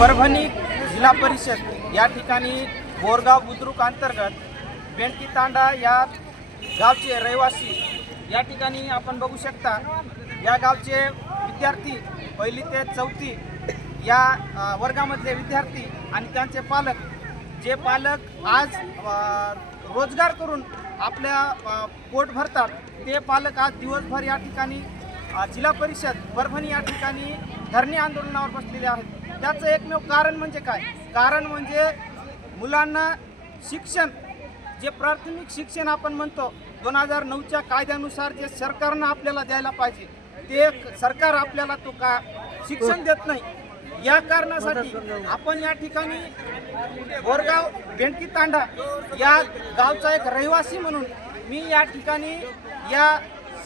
परभणी जिल्हा परिषद या ठिकाणी बोरगाव बुद्रुक अंतर्गत बेंडकी तांडा या गावचे रहिवासी या ठिकाणी आपण बघू शकता या गावचे विद्यार्थी पहिली ते चौथी या वर्गामधले विद्यार्थी आणि त्यांचे पालक जे पालक आज रोजगार करून आपल्या पोट भरतात ते पालक आज दिवसभर या ठिकाणी जिल्हा परिषद परभणी या ठिकाणी धरणे आंदोलनावर बसलेले आहेत. त्याचं एकमेव कारण म्हणजे काय? कारण म्हणजे मुलांना शिक्षण जे प्राथमिक शिक्षण आपण म्हणतो दोन हजार नऊच्या कायद्यानुसार जे सरकारनं आपल्याला द्यायला पाहिजे ते सरकार आपल्याला तो का शिक्षण देत नाही. या कारणासाठी आपण या ठिकाणी बोरगाव बेंडकी तांडा या गावचा एक रहिवासी म्हणून मी या ठिकाणी या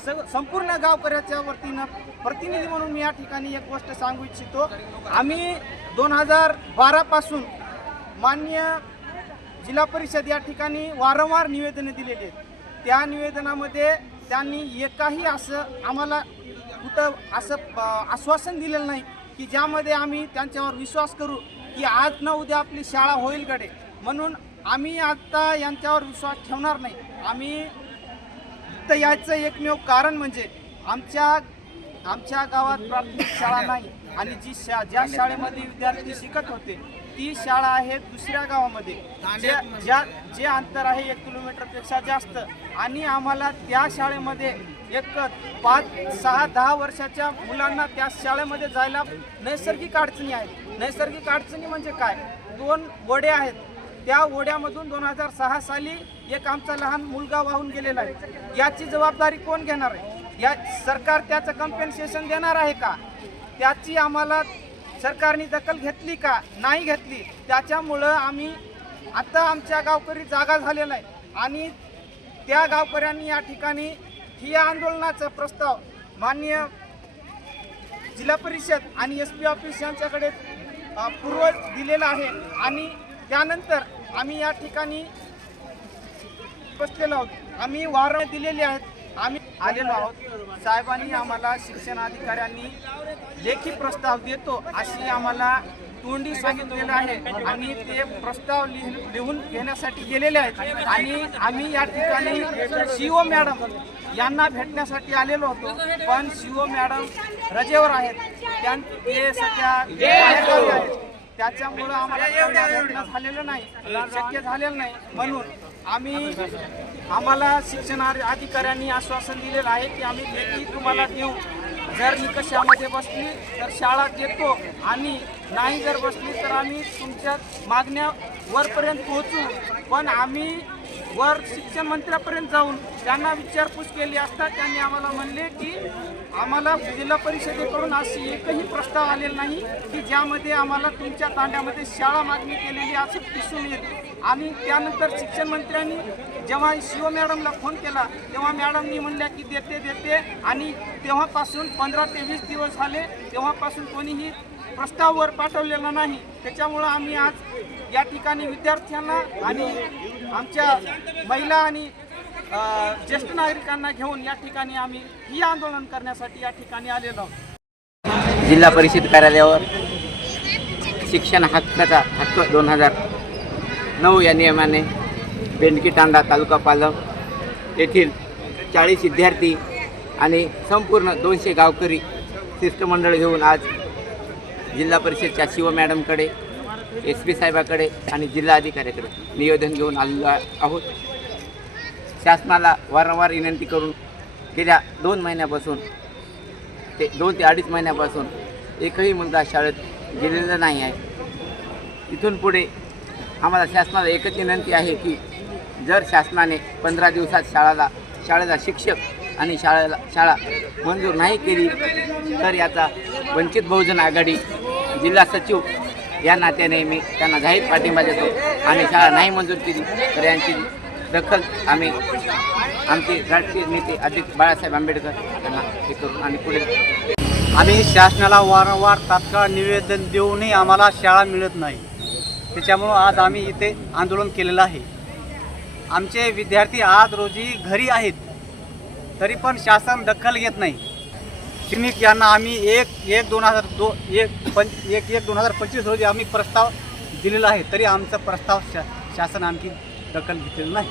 स संपूर्ण गावकऱ्याच्या वतीनं प्रतिनिधी म्हणून मी या ठिकाणी एक गोष्ट सांगू इच्छितो. आम्ही दोन हजार बारापासून मान्य जिल्हा परिषद या ठिकाणी वारंवार निवेदनं दिलेली आहेत. त्या निवेदनामध्ये त्यांनी एकाही असं आम्हाला कुठं असं आश्वासन दिलेलं नाही की ज्यामध्ये आम्ही त्यांच्यावर विश्वास करू की आज ना उद्या आपली शाळा होईल कडे म्हणून आम्ही आत्ता यांच्यावर विश्वास ठेवणार नाही. आम्ही तर यायचं एकमेव कारण म्हणजे आमच्या आमच्या गावात प्राथमिक शाळा नाही आणि जी शा ज्या शाळेमध्ये विद्यार्थी शिकत होते ती शाळा आहे दुसऱ्या गावामध्ये. जे ज्या जे अंतर आहे एक किलोमीटरपेक्षा जास्त आणि आम्हाला त्या शाळेमध्ये एक पाच सहा दहा वर्षाच्या मुलांना त्या शाळेमध्ये जायला नैसर्गिक अडचणी आहेत. नैसर्गिक अडचणी म्हणजे काय? दोन वडे आहेत. त्या ओढ्यामधून दोन हजार सहा साली एक आमचा लहान मुलगा वाहून गेलेला आहे. याची जबाबदारी कोण घेणार आहे? या सरकार त्याचं कम्पेन्सेशन देणार आहे का? त्याची आम्हाला सरकारने दखल घेतली का? नाही घेतली. त्याच्यामुळं आम्ही आता आमच्या गावकरी जागा झालेला आहे आणि त्या गावकऱ्यांनी या ठिकाणी ही आंदोलनाचा प्रस्ताव मान्य जिल्हा परिषद आणि एस पी ऑफिस यांच्याकडे पूर्वज पूर्व दिलेला आहे. आणि त्यानंतर आम्ही या ठिकाणी बसलेलो आहोत. आम्ही वारं दिलेले आहेत. आलेलो आहोत. साहेबांनी आम्हाला शिक्षण अधिकाऱ्यांनी लेखी प्रस्ताव देतो अशी आम्हाला तोंडी सांगितलेलं आहे आणि ते प्रस्ताव लिहून घेण्यासाठी गेलेले आहेत. आणि आम्ही या ठिकाणी शिओ मॅडम यांना भेटण्यासाठी आलेलो होतो. पण शिओ मॅडम रजेवर आहेत. त्यां ते सध्या आहेत. त्याच्यामुळं आम्हाला झालेलं नाही. शक्य झालेलं नाही. म्हणून आम्ही आम्हाला शिक्षण अधिकाऱ्यांनी आश्वासन दिलेलं आहे की आम्ही लेखी तुम्हाला देऊ. जर निकषामध्ये बसली तर शाळा देतो आणि नाही जर बसली तर आम्ही तुमच्या मागण्या वरपर्यंत पोहोचू. पण आम्ही वर शिक्षण मंत्र्यापर्यंत जाऊन त्यांना विचारपूस केली असता त्यांनी आम्हाला म्हणले की आम्हाला जिल्हा परिषदेकडून अशी एकही प्रस्ताव आलेला नाही की ज्यामध्ये आम्हाला तुमच्या तांड्यामध्ये शाळा मागणी केलेली असं दिसून येईल आणि त्यानंतर शिक्षण मंत्र्यांनी जेव्हा शिव मॅडमला फोन केला तेव्हा मॅडमनी म्हणल्या की देते देते. आणि तेव्हापासून पंधरा ते वीस दिवस झाले तेव्हापासून कोणीही प्रस्ताववर पाठवलेला नाही. त्याच्यामुळं आम्ही आज या ठिकाणी विद्यार्थ्यांना आणि आमच्या महिला आणि ज्येष्ठ नागरिकांना घेऊन या ठिकाणी आम्ही ही आंदोलन करण्यासाठी या ठिकाणी आलेलो आहोत. जिल्हा परिषद कार्यालयावर शिक्षण हक्काचा हक्क दोन हजार नऊ या नियमाने बेंडकी तांडा तालुका पालम येथील चाळीस विद्यार्थी आणि संपूर्ण दोनशे गावकरी शिष्टमंडळ घेऊन आज जिल्हा परिषदच्या शिव मॅडमकडे एस पी साहेबाकडे आणि जिल्हाधिकाऱ्याकडे निवेदन घेऊन आलेलो आहोत. शासनाला वारंवार विनंती करून गेल्या दोन महिन्यापासून ते दोन ते अडीच महिन्यापासून एकही मुलगा शाळेत गेलेला नाही आहे. इथून पुढे आम्हाला शासनाला एकच विनंती आहे की जर शासनाने पंधरा दिवसात शाळाला शाळेला शिक्षक आणि शाळेला शाळा मंजूर नाही केली तर याचा वंचित बहुजन आघाडी जिल्हा सचिव या नात्याने मी त्यांना जाहीर पाठिंबा देतो. आणि शाळा नाही मंजूर केली तर यांची दखल आम्ही आमचे राजकीय नेते अध्यक्ष बाळासाहेब आंबेडकर यांना हे करू आणि पुढे आम्ही शासनाला वारंवार तात्काळ निवेदन देऊनही आम्हाला शाळा मिळत नाही. त्याच्यामुळं आज आम्ही इथे आंदोलन केलेलं आहे. आमचे विद्यार्थी आज रोजी घरी आहेत तरी पण शासन दखल घेत नाही. श्रमिक यांना आम्ही एक एक दोन हजार दो एक पं एक एक दोन हजार पंचवीस रोजी आम्ही प्रस्ताव दिलेला आहे तरी आमचा प्रस्ताव शा शासन आणखी दखल घेतलेला नाही.